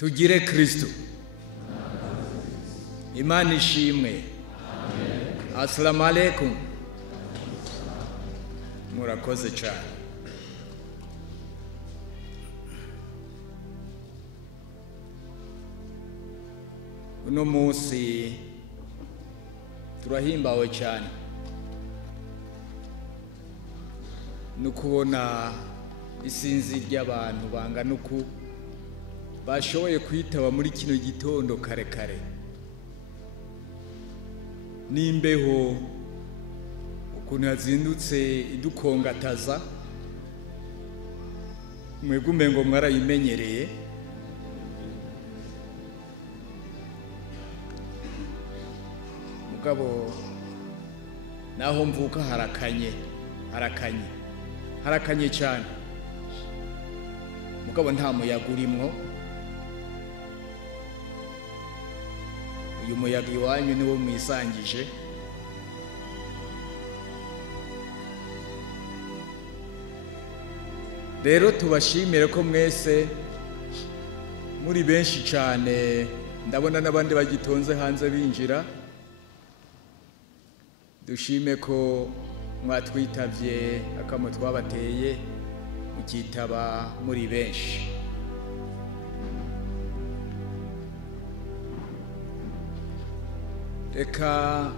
tugire Kristo. Imana ishimwe. Assalamu alaikum. Murakoze cyane. Uno munsi turahimbawe cyane no kubona isinzi ry'abantu bangana uku bashoboye kwitaba muri kino gitondo kare kare n'imbeho ukuntu yazindutse idukongataza mwegume ngo mwarayimenyereye. Mugabo naho mvuka harakanye cyane, mugabo nta muyaga urimwo. Uyu muyaga iwanyu niwo mwisangije. Rero tubashimire ko mwese muri benshi cyane, ndabona n'abandi bagitonze hanze binjira. Dushime ko mwatwitavye akamo twabateye mukitaba muri benshi. Reka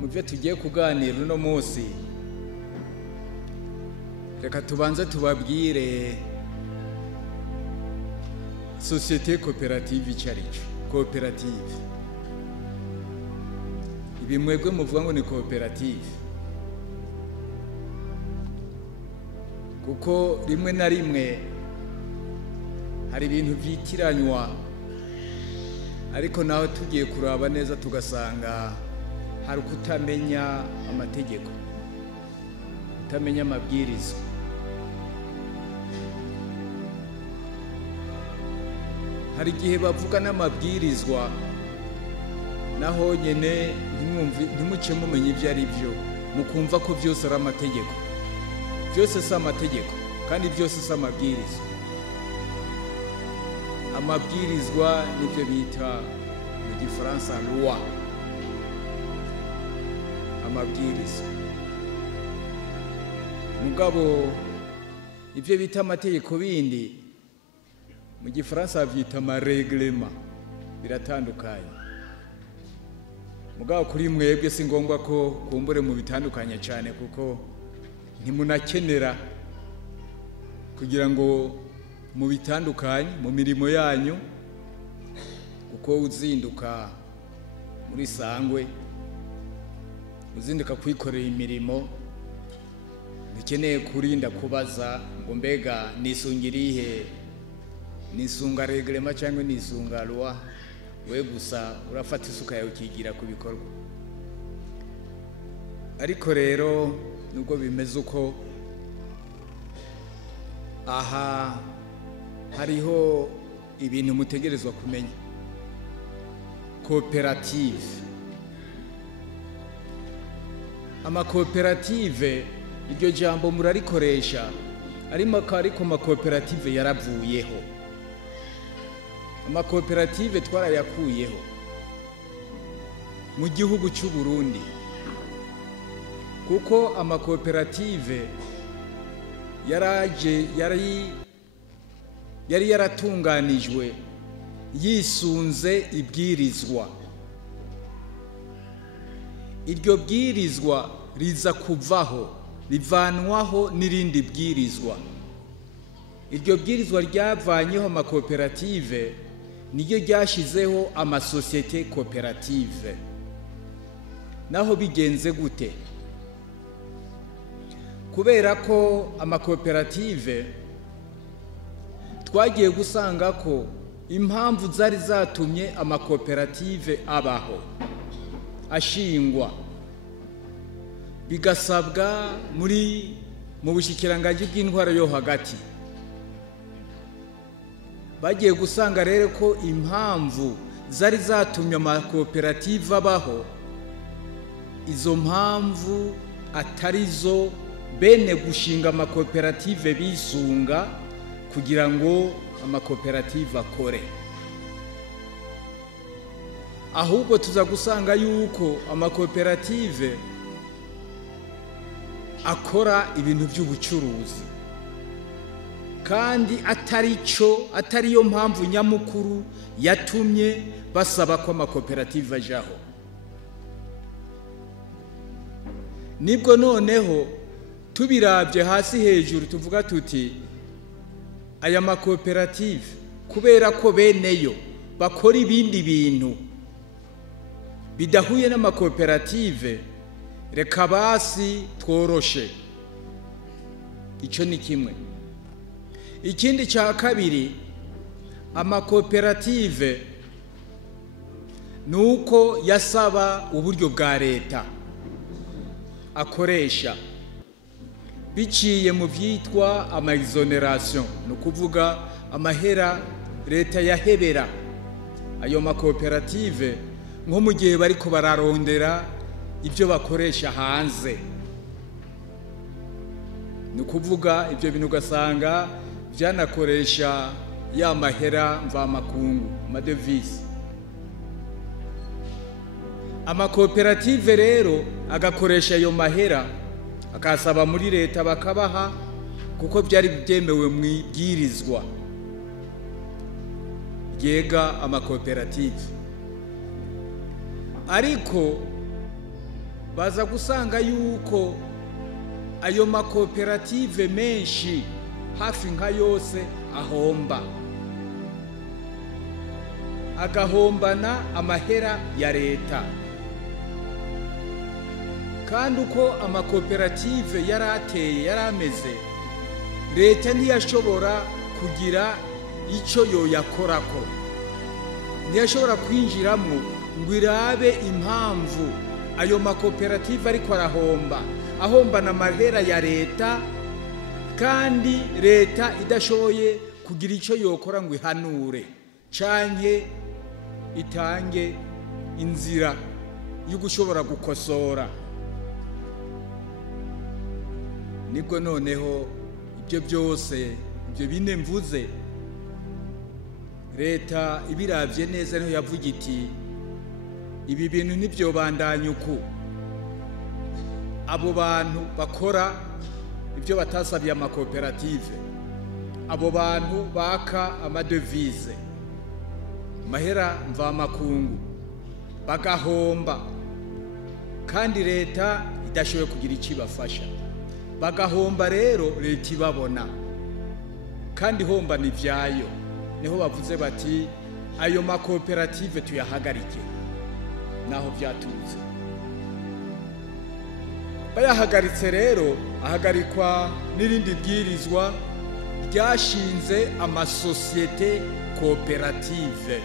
muvyo tugiye kuganira uno munsi, reka tubanze tubabwire société coopérative icarico. Coopérative ibi mwebwe muvuga ngo ni coopérative, kuko rimwe na rimwe hari ibintu vyitiranywa, ariko naho tugiye kuraba neza tugasanga hari kutamenya amategeko, kutamenya amabwiriza. Hari igihe bavuga n'amabwirizwa naho nyene ntimuce mumenye ibyo ari byo, mukumva ko byose ari amategeko. Byose si amategeko kandi byose si amabwiriza. Amabwirizwa nibyo bita mu gifaransa loi. Amabwiriza mugabo ibyo bita amategeko bindi mu gifaransa byita amareglement, biratandukanye. Mugabo kuri mwebwe si ngombwa ko kumbure mu bitandukanye cyane, kuko ntimunakenera kugira ngo mu bitandukanye mu mirimo yanyu, kuko uzinduka muri sangwe, uzinduka kwikorera imirimo, bikeneye kurinda kubaza ngo mbega nisungirihe, nisunga reglement cyangwa nisunga loi. We gusa urafata isuka yawe ukigira ku bikorwa. Ariko rero nubwo bimeze uko, aha hariho ibintu mutegerezwa kumenya. Coopérative, amakoperative iryo jambo murarikoresha, ariko amakoperative yaravuyeho. Amakoperative twarayakuyeho mu gihugu cy'u Burundi, kuko amakoperative yari yaratunganijwe yisunze ibwirizwa. Iryo bwirizwa riza kuvaho, rivanwaho n'irindi bwirizwa. Iryo bwirizwa ryavanyeho amakoperative niryo ryashizeho amasosiyete koperative. Naho bigenze gute? Kubera ko amakoperative twagiye gusanga ko impamvu zari zatumye amakoperative abaho, ashingwa, bigasabwa mu bushikiranganje bw'intwaro yo hagati. Bagiye gusanga rero ko impamvu zari zatumye amakoperative abaho, izo mpamvu atarizo bene gushinga amakoperative bisunga kugira ngo amakoperative akore. ahubwo tuza gusanga yuko amakoperative akora ibintu by'ubucuruzi kandi atariyo mpamvu nyamukuru yatumye basaba ko amakoperative ajaho. Nibwo noneho tubiravye hasi hejuru tuvuga tuti aya makoperative kubera ko beneyo bakora ibindi bintu bidahuye n'amakoperative, reka basi tworoshe. Ico ni kimwe. Ikindi cya kabiri, amakoperative nuko yasaba uburyo bwa leta akoresha biciye mu vyitwa ama exoneration, no kuvuga amahera leta yahebera ayo makoperative nko mu gihe bariko bararondera ibyo bakoresha hanze. Ni kuvuga ibyo bintu ugasanga byanakoresha ya mahera mvamakungu, amadevisi. Amakoperative rero agakoresha ayo mahera akasaba muri leta bakabaha, kuko byari byemewe mu ibwirizwa ryega amakoperative. Ariko baza gusanga yuko ayo makoperative menshi hafi nka yose ahomba, agahombana amahera ya leta. Kandi uko amakoperative yarateye yarameze, leta ntiyashobora kugira icyo yoyakorako, ntiyashobora kwinjiramo ngo irabe impamvu ayo makoperative ariko ahombana amahera ya leta, kandi leta idashoboye kugira icyo yokora ngo ihanure canke itange inzira yo gushobora gukosora. Nibwo noneho ibyo byose, ibyo bine mvuze, leta ibiravye neza niho yavuga iti ibi bintu nibyo bandanya uko. Abo bantu bakora ibyo batasabiye amakoperative, abo bantu baka amadevise, mahera mvamakungu, bagahomba kandi leta idashoboye kugira ikibafasha, bagahomba rero leta ibabona kandi homba ni vyayo. Niho bavuze bati ayo makoperative tuyahagarike. Naho byaturutse bayahagaritse rero, ahagarikwa n'irindi bwirizwa ryashinze amasosiyete koperative.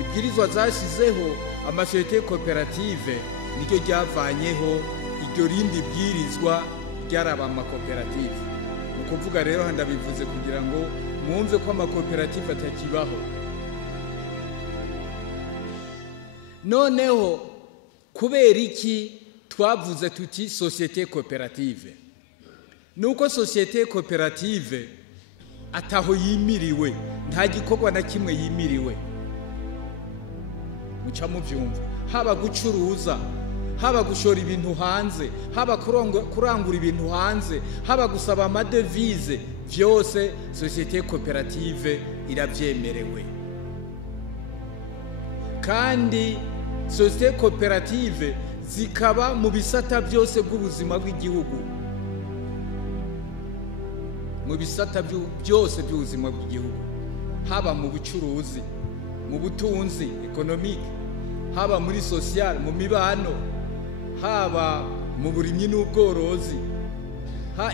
Ibwirizwa zasizeho amasosiyete koperative niryo ryavanyeho iryo rindi bwirizwa ryaraba amakoperative. Ni ukuvuga rero ndabivuze kugira ngo mwumve ko amakoperative atakibaho. Noneho kubera iki twavuze tuti societe koperative? Nuko societe koperative ataho yimiriwe, nta gikorwa na kimwe yimiriwe. Muca muvyumva, haba gucuruza, haba gushora ibintu hanze, haba kurangura ibintu hanze, haba gusaba amadevise, vyose societe koperative iravyemerewe. Kandi societe koperative zikaba mu bisata byose bw'ubuzima bw'igihugu, mu bisata byose by'ubuzima bw'igihugu, haba mu bucuruzi, mu butunzi economique, haba muri social, mu mibano, haba mu burimyi n'ubworozi,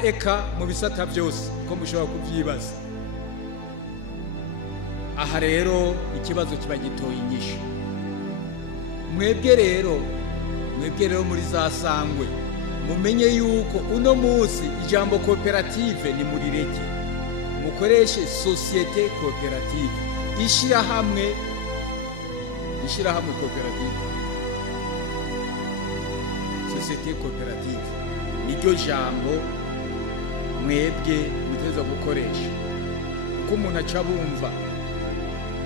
eka mu bisata byose ko mushobora kuvyibaza. Aha rero ikibazo kiba gitoye inyishu. Mwebwe rero muri za Sangwe mumenye yuko uno munsi ijambo koperative ni murireke, mukoreshe societe koperative, ishirahamwe koperative, societe koperative niryo jambo mwebwe muteza gukoresha. Uko umuntu aca bumva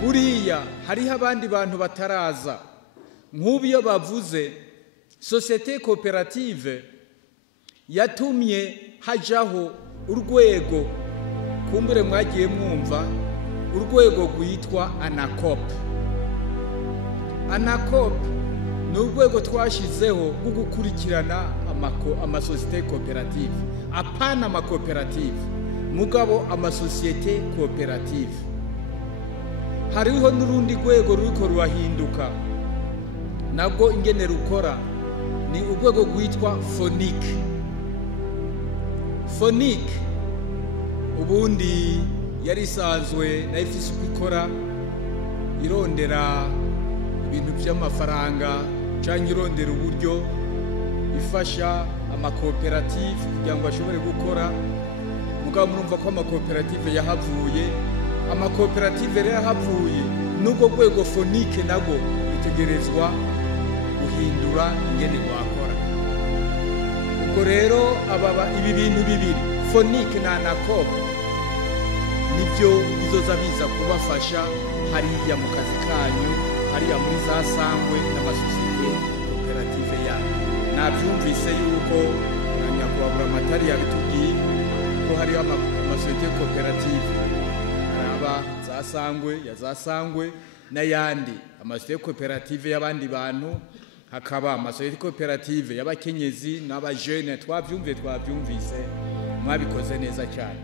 buriya hariho abandi bantu bataraza nk'ubu iyo bavuze sosiyete koperative yatumye hajaho urwego kumbure mwagiye mwumva urwego rwitwa ANACOP. ANACOP ni urwego twashizeho rwo gukurikirana amasosiyete koperative, apana amakoperative mugabo amasosiyete koperative. Hariho n'urundi rwego ruriko rurahinduka nabwo ingene rukora ni urwego rwitwa FONIC. FONIC ubundi yari isanzwe na ifise uko ikora, irondera ibintu by'amafaranga canke irondera uburyo ifasha amakoperative kugira ngo ashobore gukora. Mugabo murumva ko amakoperative yahavuye, amakoperative rero yahavuye n'ubwo rwego FONIC nabwo bitegerezwa guhindura ingene wakora. Ubwo rero ibi bintu bibiri FONIC na ANACOP nibyo bizoza biza kubafasha hariya mu kazi kanyu, hariya muri za sangwe n'amasosiyete koperative yanyu. Nabyumvise yuko nyakubahwa Amatari yabitubwiye ko hariho amasosiyete koperative, araba za sangwe n'ayandi amasosiyete koperative y'abandi bantu, hakaba amasosiyete koperative y'abakenyezi n'abajene. Twabyumvise mwabikoze neza cyane.